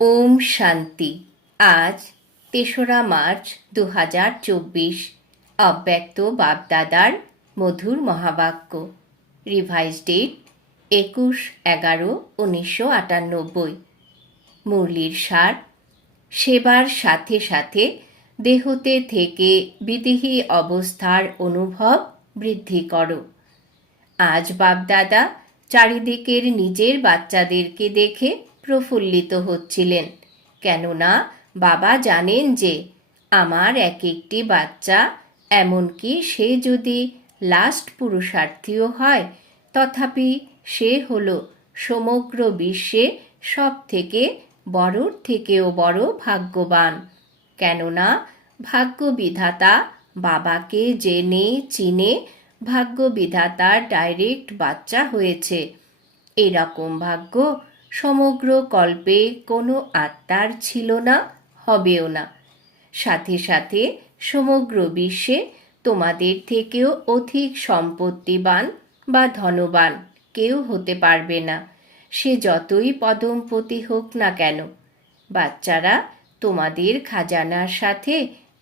ওম শান্তি। আজ ৩রা মার্চ ২০২৪। অব্যক্ত বাপদাদার মধুর মহাবাক্য। Revise date ২১/১১/১৯৯৮। মুরলির সার: সেবার সাথে সাথে দেহতে থেকে বিদেহী অবস্থার অনুভব বৃদ্ধি করো। আজ বাপদাদা চারিদিকের নিজের বাচ্চাদেরকে দেখে প্রফুল্লিত হচ্ছিলেন, কেননা বাবা জানেন যে আমার এক একটি বাচ্চা, এমনকি সে যদি লাস্ট পুরুষার্থীও হয়, তথাপি সে হলো সমগ্র বিশ্বে সব থেকে বড়র থেকেও বড় ভাগ্যবান। কেননা ভাগ্যবিধাতা বাবাকে জেনে চিনে ভাগ্যবিধাতার ডাইরেক্ট বাচ্চা হয়েছে। এরকম ভাগ্য সমগ্র কল্পে কোনো আত্মার ছিল না, হবেও না। সাথে সাথে সমগ্র বিশ্বে তোমাদের থেকেও অধিক সম্পত্তিবান বা ধনবান কেউ হতে পারবে না, সে যতই পদমপতি হোক না কেন। বাচ্চারা, তোমাদের খাজানার সাথে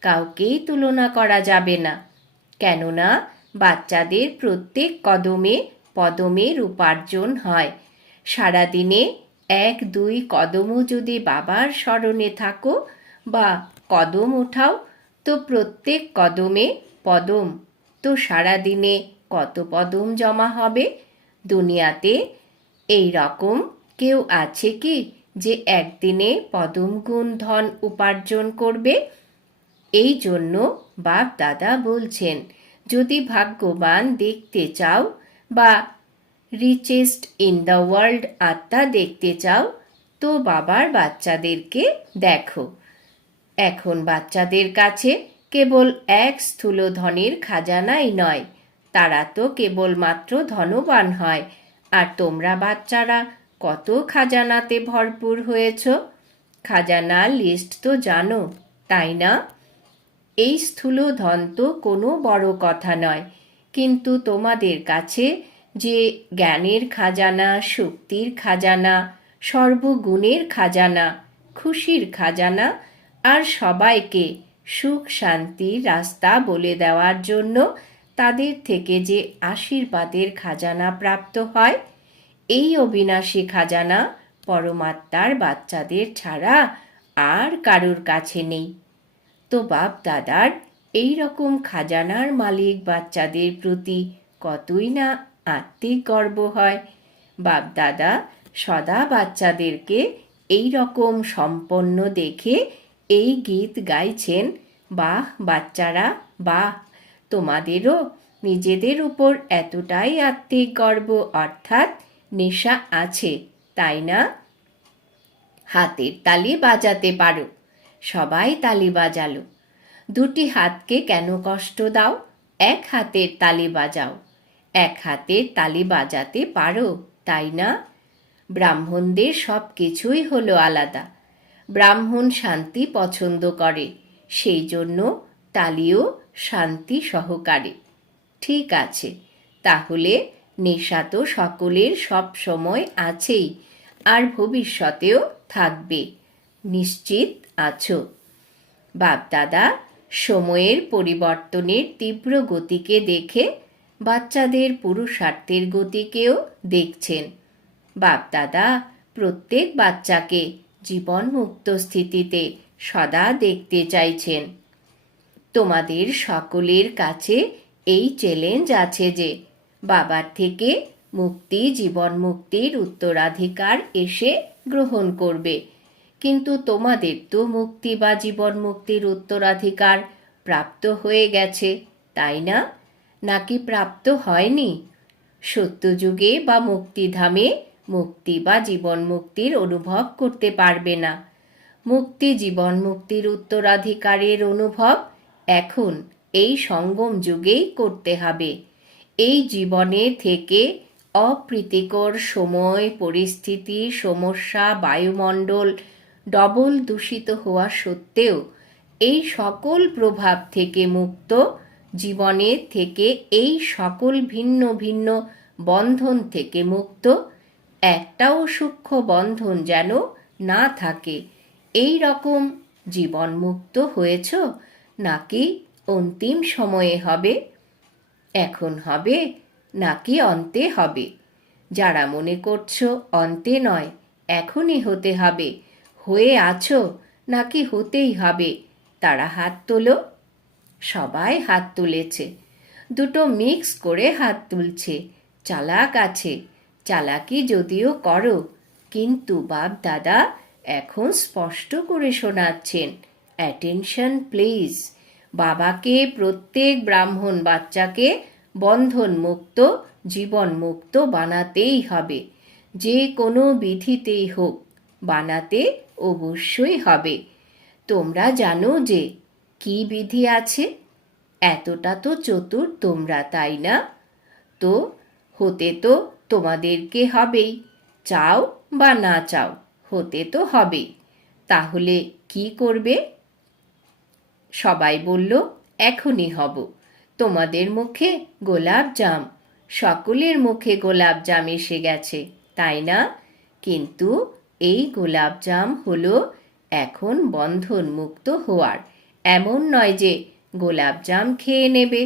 কাউকেই তুলনা করা যাবে না, কেননা বাচ্চাদের প্রত্যেক কদমে পদমের উপার্জন হয়। সারাদিনে ১-২ কদমও যদি বাবার স্মরণে থাকো বা কদম ওঠাও, তো প্রত্যেক কদমে পদম, তো সারাদিনে কত পদম জমা হবে? দুনিয়াতে এই রকম কেউ আছে কি যে একদিনে পদমগুণ ধন উপার্জন করবে? এই জন্য বাপ দাদা বলছেন, যদি ভাগ্যবান দেখতে চাও বা রিচেস্ট ইন দ্য ওয়ার্ল্ড আত্মা দেখতে চাও, তো বাবার বাচ্চাদেরকে দেখো। এখন বাচ্চাদের কাছে কেবল এক স্থূল ধনের খাজানাই নয়, তারা তো কেবলমাত্র ধনবান হয়। আর তোমরা বাচ্চারা কত খাজানাতে ভরপুর হয়েছ। খাজানার লিস্ট তো জানো, তাই না? এই স্থূল ধন তো কোনো বড় কথা নয়, কিন্তু তোমাদের কাছে যে জ্ঞানের খাজানা, শক্তির খাজানা, সর্বগুণের খাজানা, খুশির খাজানা, আর সবাইকে সুখ শান্তির রাস্তা বলে দেওয়ার জন্য তাদের থেকে যে আশীর্বাদের খাজানা প্রাপ্ত হয়, এই অবিনাশী খাজানা পরমাত্মার বাচ্চাদের ছাড়া আর কারোর কাছে নেই। তো বাপ দাদার এই রকম খাজানার মালিক বাচ্চাদের প্রতি কতই না আত্মিক গর্ব হয়। বাপ দাদা সদা বাচ্চাদেরকে এই রকম সম্পন্ন দেখে এই গীত গাইছেন, বাহ বাচ্চারা বাহ, তোমাদেরও নিজেদের উপর এতটাই আত্মিক গর্ব অর্থাৎ নেশা আছে, তাই না? হাতের তালি বাজাতে পারো। সবাই তালি বাজালো। দুটি হাতকে কেন কষ্ট দাও? এক হাতের তালি বাজাও। এক হাতের তালি বাজাতে পারো, তাই না? ব্রাহ্মণদের সব কিছুই হলো আলাদা। ব্রাহ্মণ শান্তি পছন্দ করে, সেই জন্য তালিও শান্তি সহকারে। ঠিক আছে, তাহলে নেশা তো সকলের সব সময় আছেই, আর ভবিষ্যতেও থাকবে, নিশ্চিত আছো। বাপদাদা সময়ের পরিবর্তনের তীব্র গতিকে দেখে বাচ্চাদের পুরুষার্থের গতিকেও দেখছেন। বাপদাদা প্রত্যেক বাচ্চাকে জীবনমুক্ত স্থিতিতে সদা দেখতে চাইছেন। তোমাদের সকলের কাছে এই চ্যালেঞ্জ আছে যে বাবার থেকে মুক্তি, জীবন মুক্তির উত্তরাধিকার এসে গ্রহণ করবে। কিন্তু তোমাদের তো মুক্তি বা জীবন মুক্তির উত্তরাধিকার প্রাপ্ত হয়ে গেছে, তাই না? নাকি প্রাপ্ত হয়নি? সত্যযুগে বা মুক্তিধামে মুক্তি বা জীবন মুক্তির অনুভব করতে পারবে না। মুক্তি, জীবন মুক্তির উত্তরাধিকারের অনুভব এখন এই সঙ্গম যুগেই করতে হবে। এই জীবনে থেকে অপ্রীতিকর সময়, পরিস্থিতি, সমস্যা, বায়ুমণ্ডল ডবল দূষিত হওয়া সত্ত্বেও এই সকল প্রভাব থেকে মুক্ত, জীবনের থেকে এই সকল ভিন্ন ভিন্ন বন্ধন থেকে মুক্ত, একটাও সূক্ষ্ম বন্ধন যেন না থাকে এই রকম জীবনমুক্ত হয়েছ, নাকি অন্তিম সময়ে হবে? এখন হবে নাকি অন্তে হবে? যারা মনে করছো অন্তে নয়, এখনই হতে হবে, হয়ে আছো নাকি হতেই হবে, তারা হাত তোলো। সবাই হাত তুলেছে। দুটো মিক্স করে হাত তুলছে। চালাক আছে, চালাকি যদিও করো, কিন্তু বাপ দাদা এখন স্পষ্ট করে শোনাচ্ছেন, অ্যাটেনশন প্লিজ। বাবাকে প্রত্যেক ব্রাহ্মণ বাচ্চাকে বন্ধনমুক্ত, জীবনমুক্ত বানাতেই হবে। যে কোনো বিধিতেই হোক, বানাতে অবশ্যই হবে। তোমরা জানো যে কি বিধি আছে? এতটা তো চতুর তোমরা, তাই না? তো হতে তো তোমাদেরকে হবেই, চাও বা না চাও, হতে তো হবেই। তাহলে কি করবে? সবাই বলল, এখনই হব। তোমাদের মুখে গোলাপ জাম, সকলের মুখে গোলাপ জাম এসে গেছে, তাই না? কিন্তু এই গোলাপ জাম হলো এখন বন্ধন মুক্ত হওয়ার, এমন নয় যে গোলাপ জাম খেয়ে নেবে।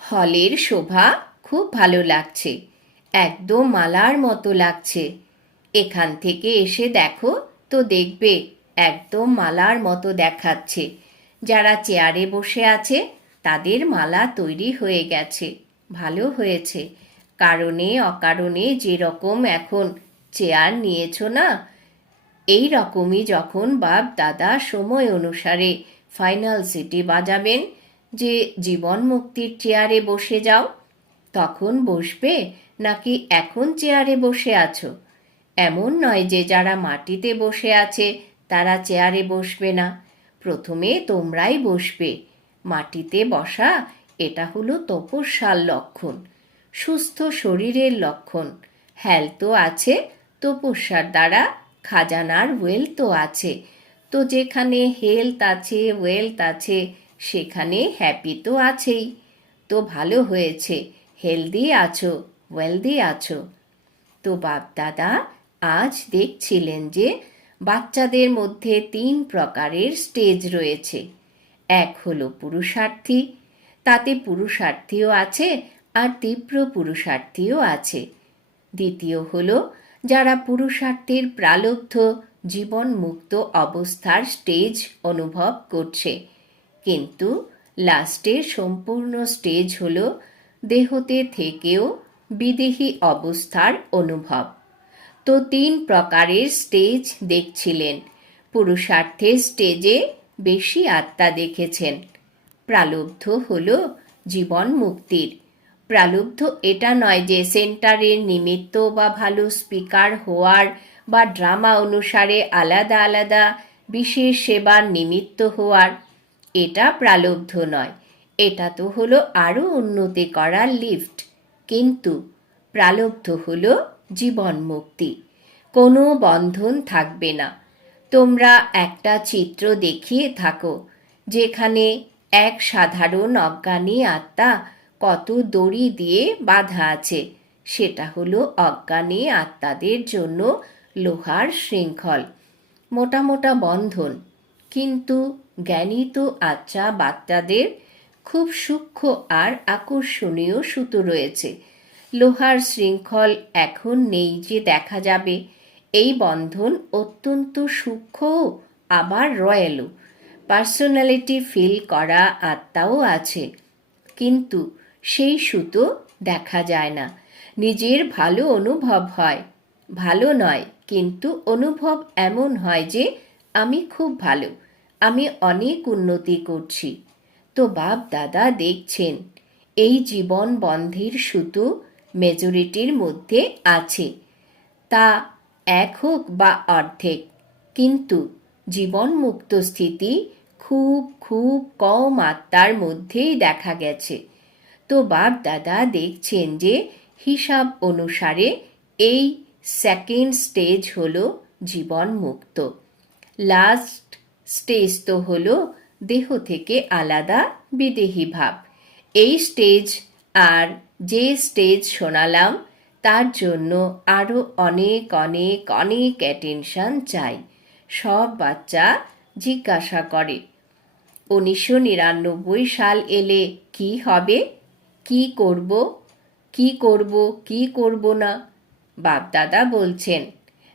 হলের শোভা খুব ভালো লাগছে, একদম মালার মতো লাগছে। এখান থেকে এসে দেখো তো দেখবে একদম মালার মতো দেখাচ্ছে। যারা চেয়ারে বসে আছে তাদের মালা তৈরি হয়ে গেছে, ভালো হয়েছে। কারণে অকারণে যেরকম এখন চেয়ার নিয়েছো না, এই রকমই যখন বাপ দাদা সময় অনুসারে ফাইনাল সিটি বাজাবেন যে জীবন মুক্তির চেয়ারে বসে যাও, তখন বসবে নাকি এখন চেয়ারে বসে আছো? এমন নয় যে যারা মাটিতে বসে আছে তারা চেয়ারে বসবে না, প্রথমে তোমরাই বসবে। মাটিতে বসা এটা হলো তপস্যার লক্ষণ, সুস্থ শরীরের লক্ষণ। হেলথ তো আছে তপস্যার দ্বারা, খাজানার ওয়েলথ তো আছে। তো যেখানে হেলথ আছে, ওয়েলথ আছে, সেখানে হ্যাপি তো আছেই। তো ভালো হয়েছে, হেলদি আছো, ওয়েলদি আছো। তো বাপ দাদা আজ দেখছিলেন যে বাচ্চাদের মধ্যে 3 প্রকারের স্টেজ রয়েছে। এক হলো পুরুষার্থী, তাতে পুরুষার্থীও আছে আর তীব্র পুরুষার্থীও আছে। দ্বিতীয় হলো যারা পুরুষার্থীর প্রালব্ধ জীবন মুক্ত অবস্থার স্টেজ অনুভব করছে, কিন্তু লাস্টের সম্পূর্ণ স্টেজ হলো দেহতে থেকেও বিদেহী অবস্থার অনুভব। তো 3 প্রকারের স্টেজ দেখছিলেন। পুরুষার্থের স্টেজে বেশি আত্মা দেখেছেন। প্রালব্ধ হলো জীবন মুক্তির। প্রালব্ধ এটা নয় যে সেন্টারের নিমিত্ত বা ভালো স্পিকার হওয়ার বা ড্রামা অনুসারে আলাদা আলাদা বিশেষ সেবার নিমিত্ত হওয়ার, এটা প্রালব্ধ নয়। এটা তো হলো আরও উন্নতি করার লিফট। কিন্তু প্রালব্ধ হলো জীবন মুক্তি, কোনো বন্ধন থাকবে না। তোমরা একটা চিত্র দেখিয়ে থাকো যেখানে এক সাধারণ অজ্ঞানী আত্মা কত দড়ি দিয়ে বাঁধা আছে, সেটা হলো অজ্ঞানী আত্মাদের জন্য লোহার শৃঙ্খল, মোটা মোটা বন্ধন। কিন্তু জ্ঞানী তো আচ্ছা বাচ্চাদের খুব সূক্ষ্ম আর আকর্ষণীয় সুতো রয়েছে। লোহার শৃঙ্খল এখন নেই যে দেখা যাবে, এই বন্ধন অত্যন্ত সূক্ষ্ম, আবার রয়্যালও। পার্সোনালিটি ফিল করা আত্মাও আছে, কিন্তু সেই সুতো দেখা যায় না। নিজের ভালো অনুভব হয়, ভালো নয় কিন্তু অনুভব এমন হয় যে আমি খুব ভালো, আমি অনেক উন্নতি করছি। তো বাপ দাদা দেখছেন এই জীবন বন্ধের সুতো মেজরিটির মধ্যে আছে, তা এক হোক বা অর্ধেক, কিন্তু জীবন মুক্ত স্থিতি খুব খুব কম আত্মার মধ্যেই দেখা গেছে। তো বাপ দাদা দেখছেন যে হিসাব অনুসারে এই সেকেন্ড স্টেজ হলো জীবন মুক্ত। লাস্ট স্টেজ তো হলো দেহ থেকে আলাদা বিদেহী ভাব। এই স্টেজ আর যে স্টেজ শোনালাম তার জন্য আরও অনেক অনেক অনেক অ্যাটেনশন চাই। সব বাচ্চা জিজ্ঞাসা করে, 1999 সাল এলে কি হবে, কি করব, কি করব, কি করব না? বাপদাদা বলছেন,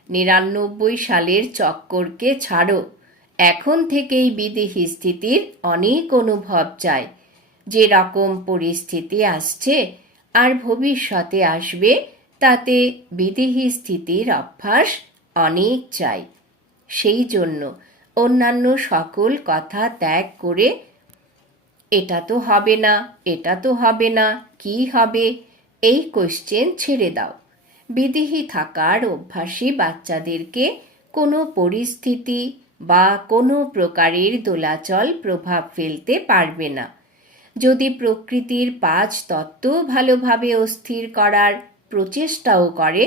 99 সালের চক্করকে ছাড়ো, এখন থেকেই বিদেহী স্থিতির অনেক অনুভব চাই। যে রকম পরিস্থিতি আসছে আর ভবিষ্যতে আসবে, তাতে বিদেহী স্থিতির অভ্যাস অনেক চাই। সেই জন্য অন্যান্য সকল কথা ত্যাগ করে, এটা তো হবে না, এটা তো হবে না, কি হবে, এই কোশ্চেন ছেড়ে দাও। বিদেহী থাকার অভ্যাসী বাচ্চাদেরকে কোনো পরিস্থিতি বা কোনো প্রকারের দোলাচল প্রভাব ফেলতে পারবে না। যদি প্রকৃতির 5 তত্ত্ব ভালোভাবে অস্থির করার প্রচেষ্টাও করে,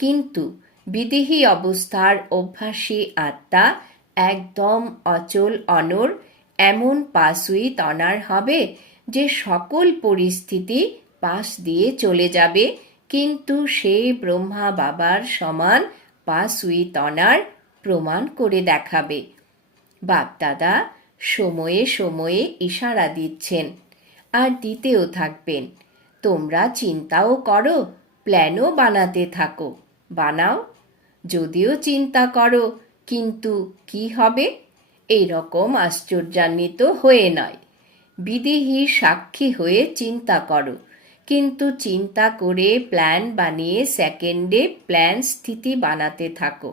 কিন্তু বিদেহী অবস্থার অভ্যাসী আত্মা একদম অচল অনড় এমন পাসুই তনার হবে যে সকল পরিস্থিতি পাশ দিয়ে চলে যাবে, কিন্তু সে ব্রহ্মা বাবার সমান পাসুই তনার প্রমাণ করে দেখাবে। বাপদাদা সময়ে সময়ে ইশারা দিচ্ছেন আর দিতেও থাকবেন। তোমরা চিন্তাও করো, প্ল্যানও বানাতে থাকো, বানাও। যদিও চিন্তা করো কিন্তু কি হবে, এই রকম আশ্চর্যান্বিত হয়ে নয়। বিদেহী সাক্ষী হয়ে চিন্তা করো, কিন্তু চিন্তা করে প্ল্যান বানিয়ে সেকেন্ডে প্ল্যান স্থিতি বানাতে থাকো।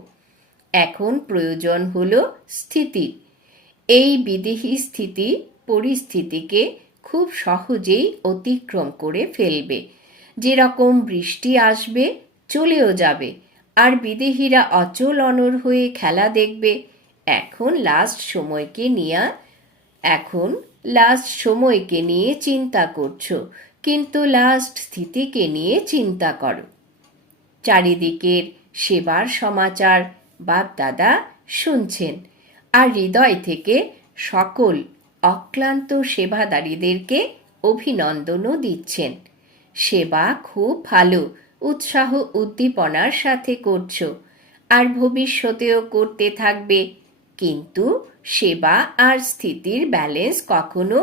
এখন প্রয়োজন হলো স্থিতির। এই বিদেহী স্থিতি পরিস্থিতিকে খুব সহজেই অতিক্রম করে ফেলবে। যেরকম বৃষ্টি আসবে, চলেও যাবে, আর বিদেহীরা অচল অনড় হয়ে খেলা দেখবে। এখন লাস্ট সময়কে নিয়ে চিন্তা করছো, কিন্তু লাস্ট স্থিতিকে নিয়ে চিন্তা করো। চারিদিকের সেবার সমাচার বাপদাদা শুনছেন আর হৃদয় থেকে সকল অক্লান্ত সেবাদারীদেরকে অভিনন্দনও দিচ্ছেন। সেবা খুব ভালো, উৎসাহ উদ্দীপনার সাথে করছো আর ভবিষ্যতেও করতে থাকবে, কিন্তু সেবা আর স্থিতির ব্যালেন্স কখনো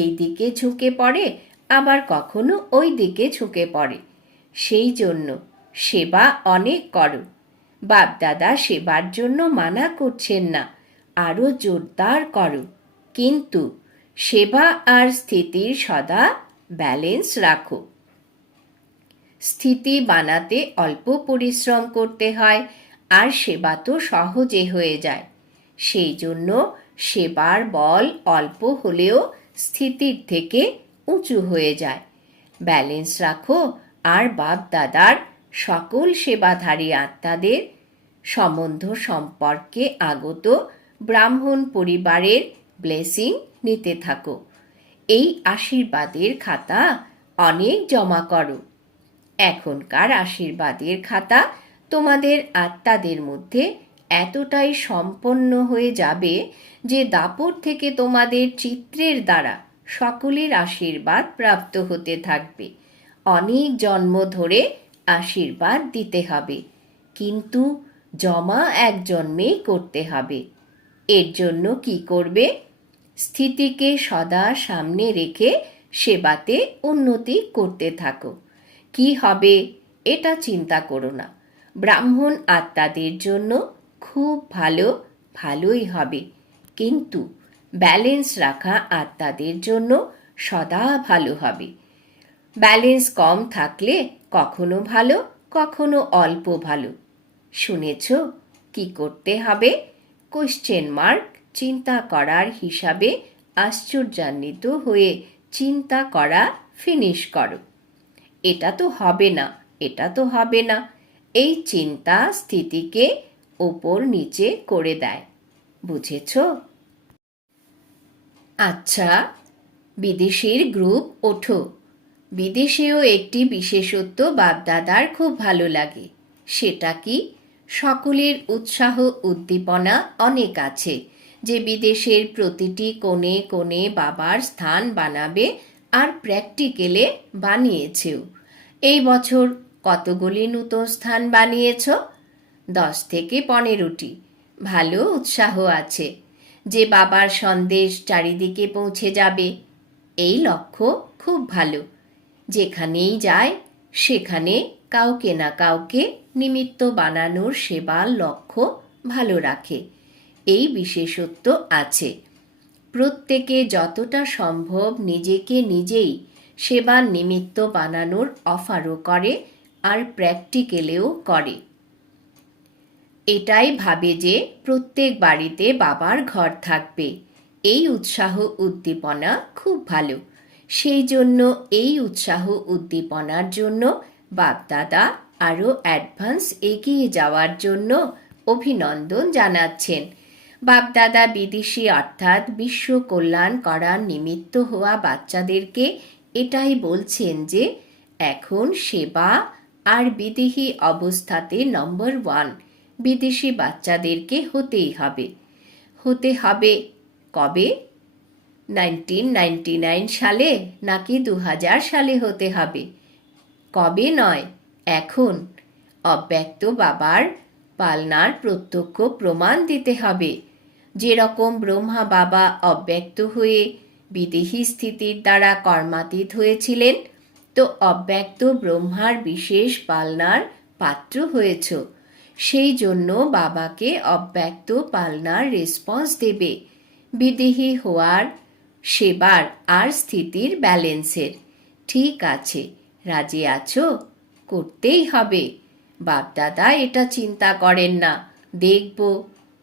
এই দিকে ঝুঁকে পড়ে, আবার কখনো ওই দিকে ঝুঁকে পড়ে। সেই জন্য সেবা অনেক করো। বাপদাদা সেবার জন্য মানা করছেন না, আরও জোরদার করো, কিন্তু সেবা আর স্থিতির সদা ব্যালেন্স রাখো। স্থিতি বানাতে অল্প পরিশ্রম করতে হয়, আর সেবা তো সহজে হয়ে যায়। সেই জন্য সেবার বল অল্প হলেও স্থিতির থেকে উঁচু হয়ে যায়। ব্যালেন্স রাখো, আর বাপ দাদার সকল সেবাধারী আত্মাদের সম্বন্ধ সম্পর্কে আগত ব্রাহ্মণ পরিবারের ব্লেসিং নিতে থাকো। এই আশীর্বাদের খাতা অনেক জমা করো। এখনকার আশীর্বাদের খাতা তোমাদের আত্মাদের মধ্যে এতটাই সম্পন্ন হয়ে যাবে যে দাপট থেকে তোমাদের চিত্রের দ্বারা সকলের আশীর্বাদ প্রাপ্ত হতে থাকবে। অনেক জন্ম ধরে আশীর্বাদ দিতে হবে, কিন্তু জমা এক জন্মেই করতে হবে। এর জন্য কি করবে? স্থিতিকে সদা সামনে রেখে সেবাতে উন্নতি করতে থাকো। কি হবে এটা চিন্তা করো না। ব্রাহ্মণ আত্মাদের জন্য খুব ভালোই হবে, কিন্তু ব্যালেন্স রাখা আত্মাদের জন্য সদা ভালো হবে। ব্যালেন্স কম থাকলে কখনো ভালো, কখনো অল্প ভালো। শুনেছ কি করতে হবে? কোশ্চেন মার্ক চিন্তা করার হিসাবে আশ্চর্যান্বিত হয়ে চিন্তা করা ফিনিশ করো। এটা তো হবে না, এটা তো হবে না, এই চিন্তা স্থিতিকে ওপর নিচে করে দেয়। বুঝেছ? আচ্ছা, বিদেশের গ্রুপ ওঠো। বিদেশেও একটি বিশেষত্ব বাপদাদার খুব ভালো লাগে। সেটা কি? সকলের উৎসাহ উদ্দীপনা অনেক আছে যে বিদেশের প্রতিটি কোণে কোণে বাবার স্থান বানাবে, আর প্র্যাকটিক্যালে বানিয়েছেও। এই বছর কতগুলি নূতন স্থান বানিয়েছ? 10 থেকে 15টি। ভালো উৎসাহ আছে যে বাবার সন্দেশ চারিদিকে পৌঁছে যাবে। এই লক্ষ্য খুব ভালো। যেখানেই যায় সেখানে কাউকে না কাউকে নিমিত্ত বানানোর সেবার লক্ষ্য ভালো রাখে। এই বিশেষত্ব আছে। প্রত্যেকে যতটা সম্ভব নিজেকে নিজেই সেবার নিমিত্ত বানানোর অফারও করে আর প্র্যাকটিক্যালেও করে। এটাই ভাবে যে প্রত্যেক বাড়িতে বাবার ঘর থাকবে। এই উৎসাহ উদ্দীপনা খুব ভালো। সেই জন্য এই উৎসাহ উদ্দীপনার জন্য বাপদাদা আরও অ্যাডভান্স এগিয়ে যাওয়ার জন্য অভিনন্দন জানাচ্ছেন। বাপদাদা বিদেশি অর্থাৎ বিশ্ব কল্যাণ করার নিমিত্ত হওয়া বাচ্চাদেরকে এটাই বলছেন যে এখন সেবা আর বিদেহী অবস্থাতে নম্বর 1 বিদেশি বাচ্চাদেরকে হতেই হবে। হতে হবে কবে? 1999 সালে নাকি 2000 সালে হতে হবে? কবে নয়, এখন। অব্যক্ত বাবার পালনার প্রত্যক্ষ প্রমাণ দিতে হবে। যেরকম ব্রহ্মা বাবা অব্যক্ত হয়ে বিদেহী স্থিতির দ্বারা কর্মাতীত হয়েছিলেন, তো অব্যক্ত ব্রহ্মার বিশেষ পালনার পাত্র হয়েছ। সেই জন্য বাবাকে অব্যক্ত পালনার রেসপন্স দেবে, বিদেহী হওয়ার, সেবার আর স্থিতির ব্যালেন্সের। ঠিক আছে, রাজি আছো? করতেই হবে। বাপদাদা এটা চিন্তা করেন না, দেখব,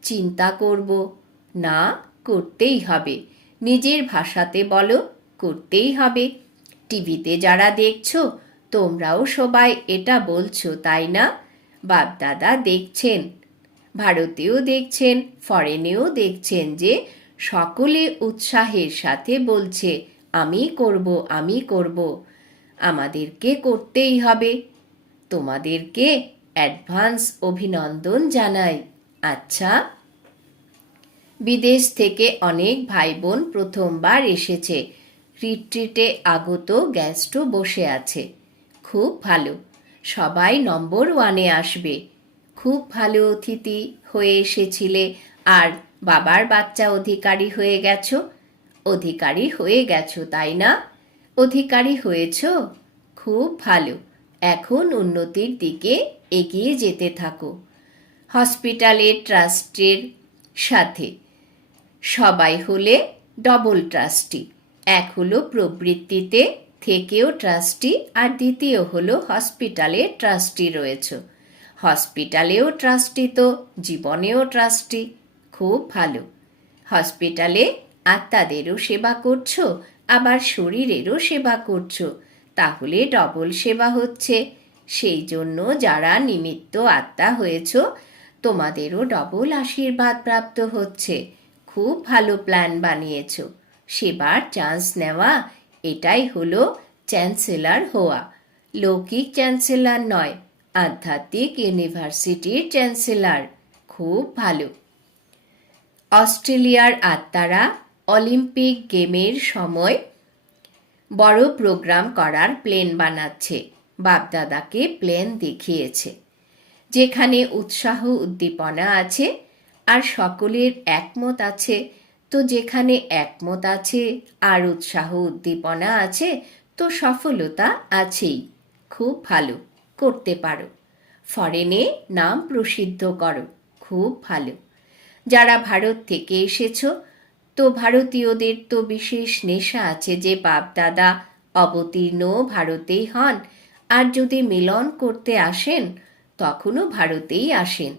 চিন্তা করব না, করতেই হবে। নিজের ভাষাতে বলো, করতেই হবে। টিভিতে যারা দেখছো তোমরাও সবাই এটা বলছো, তাই না? বাপদাদা দেখছেন, ভারতেও দেখছেন, ফরেনেও দেখছেন যে সকলে উৎসাহের সাথে বলছে আমি করব, আমি করব। আমাদেরকে করতেই হবে। তোমাদেরকে অ্যাডভান্স অভিনন্দন জানাই। আচ্ছা, বিদেশ থেকে অনেক ভাই বোন প্রথমবার এসেছে। রিট্রিটে আগত গেস্টও বসে আছে। খুব ভালো, সবাই নম্বর 1-এ আসবে। খুব ভালো অতিথি হয়ে এসেছিলে আর বাবার বাচ্চা অধিকারী হয়ে গেছো। অধিকারী হয়ে গেছো, তাই না? অধিকারী হয়েছ? খুব ভালো। এখন উন্নতির দিকে এগিয়ে যেতে থাকো। হসপিটালের ট্রাস্টের সাথে সবাই হলে ডবল ট্রাস্টি। এক হলো প্রবৃত্তিতে থেকেও ট্রাস্টি, আর দ্বিতীয় হলো হসপিটালের ট্রাস্টি রয়েছ। হসপিটালেও ট্রাস্টি তো জীবনেও ট্রাস্টি। খুব ভালো। হসপিটালে আত্মাদেরও সেবা করছো, আবার শরীরেরও সেবা করছো, তাহলে ডবল সেবা হচ্ছে। সেই জন্য যারা নিমিত্ত আত্মা হয়েছ তোমাদেরও ডবল আশীর্বাদ প্রাপ্ত হচ্ছে। খুব ভালো প্ল্যান বানিয়েছ। সেবার চান্স নেওয়া, এটাই হলো চ্যান্সেলর হওয়া। লৌকিক চ্যান্সেলর নয়, আধ্যাত্মিক ইউনিভার্সিটির চ্যান্সেলর। খুব ভালো। অস্ট্রেলিয়ার আত্মারা অলিম্পিক গেমের সময় বড় প্রোগ্রাম করার প্ল্যান বানাচ্ছে। বাপদাদাকে প্ল্যান দেখিয়েছে, যেখানে উৎসাহ উদ্দীপনা আছে আর সকলের একমত আছে। তো যেখানে একমত আছে আর উৎসাহ উদ্দীপনা আছে, তো সফলতা আছেই। খুব ভালো, করতে পারো। ফরেনে নাম প্রসিদ্ধ করো। খুব ভালো। যারা ভারত থেকে এসেছো, তো ভারতীয়দের তো বিশেষ নেশা আছে যে বাপদাদা অবতীর্ণ ভারতেই হন, আর যদি মিলন করতে আসেন তখনও ভারতেই আসেন।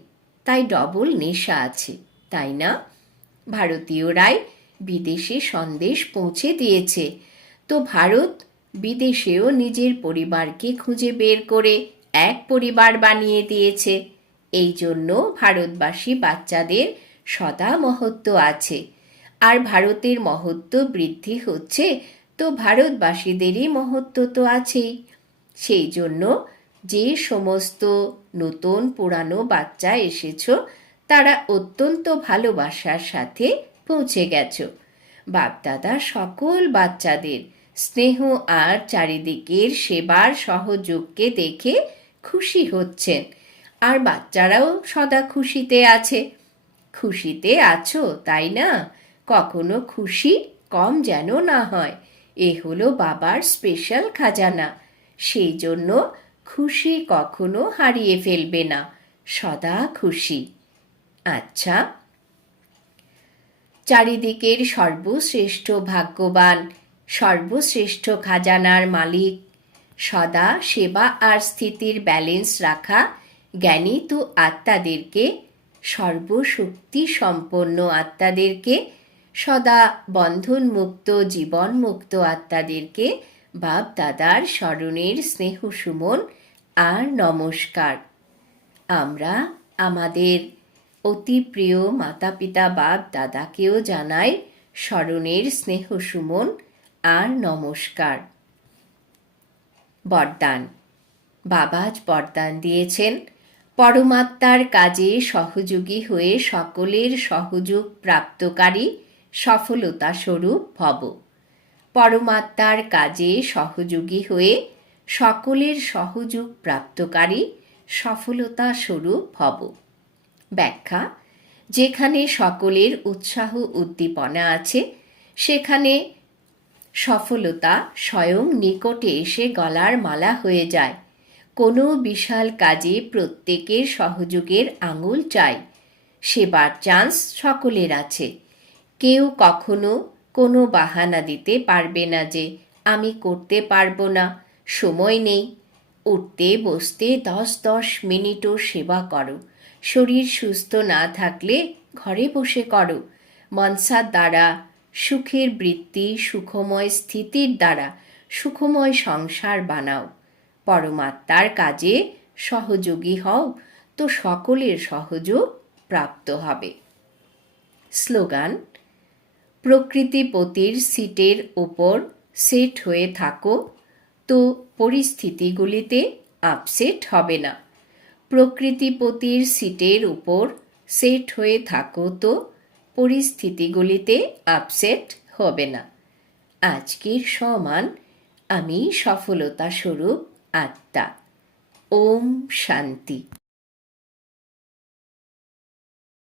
তাই ডবল নেশা আছে, তাই না? ভারতীয়রাই বিদেশে সন্দেশ পৌঁছে দিয়েছে, তো ভারত বিদেশেও নিজের পরিবারকে খুঁজে বের করে এক পরিবার বানিয়ে দিয়েছে। এই জন্য ভারতবাসী বাচ্চাদের সদা মহত্ব আছে, আর ভারতের মহত্ব বৃদ্ধি হচ্ছে, তো ভারতবাসীদেরই মহত্ব তো আছেই। সেই জন্য যে সমস্ত নতুন পুরানো বাচ্চা এসেছো তারা অত্যন্ত ভালোবাসার সাথে পৌঁছে গেছো। বাপদাদা সকল বাচ্চাদের স্নেহ আর চারিদিকের সেবার সহযোগকে দেখে খুশি হচ্ছেন, আর বাচ্চারাও সদা খুশিতে আছে। খুশিতে আছো তাই না? কখনো খুশি কম যেন না হয়। এ হলো বাবার স্পেশাল খাজানা, সেই জন্য খুশি কখনো হারিয়ে ফেলবে না, সদা খুশি। আচ্ছা, চারিদিকের সর্বশ্রেষ্ঠ ভাগ্যবান, সর্বশ্রেষ্ঠ খাজানার মালিক, সদা সেবা আর স্থিতির ব্যালেন্স রাখা জ্ঞানীত আত্মাদেরকে, সর্বশক্তি সম্পন্ন আত্মাদেরকে, সদা বন্ধনমুক্ত জীবনমুক্ত আত্মাদেরকে বাপ দাদার স্মরণের স্নেহ সুমন আর নমস্কার। আমরা আমাদের অতি প্রিয় মাতা পিতা বাপ দাদাকেও জানাই স্মরণের স্নেহ সুমন আর নমস্কার। বরদান। বাবাজ বরদান দিয়েছেন, পরমাত্মার কাজে সহযোগী হয়ে সকলের সহযোগ প্রাপ্তকারী সফলতা স্বরূপ ভব। পরমাত্মার কাজে সহযোগী হয়ে সকলের সহযোগ প্রাপ্তকারী সফলতা স্বরূপ ভব। ব্যাখ্যা: যেখানে সকলের উৎসাহ উদ্দীপনা আছে, সেখানে সফলতা স্বয়ং নিকটে এসে গলার মালা হয়ে যায়। কোনো বিশাল কাজে প্রত্যেকের সহযোগের আঙুল চাই। সেবার চান্স সকলের আছে। কেউ কখনো কোনো বাহানা দিতে পারবে না যে আমি করতে পারবো না, সময় নেই। উঠতে বসতে 10 মিনিটও সেবা করো। শরীর সুস্থ না থাকলে ঘরে বসে করো। মনসার দ্বারা সুখের বৃত্তি, সুখময় স্থিতির দ্বারা সুখময় সংসার বানাও। পরমাত্মার কাজে সহযোগী হও, তো সকলের সহযোগ প্রাপ্ত হবে। স্লোগান: প্রকৃতিপতির সিটের ওপর সেট হয়ে থাকো, তো পরিস্থিতিগুলিতে আপসেট হবে না। প্রকৃতিপতির সিটের উপর সেট হয়ে থাকো, তো পরিস্থিতিগুলিতে আপসেট হবে না। আজকের সমান আমি সফলতা স্বরূপ আত্মা। ওম শান্তি।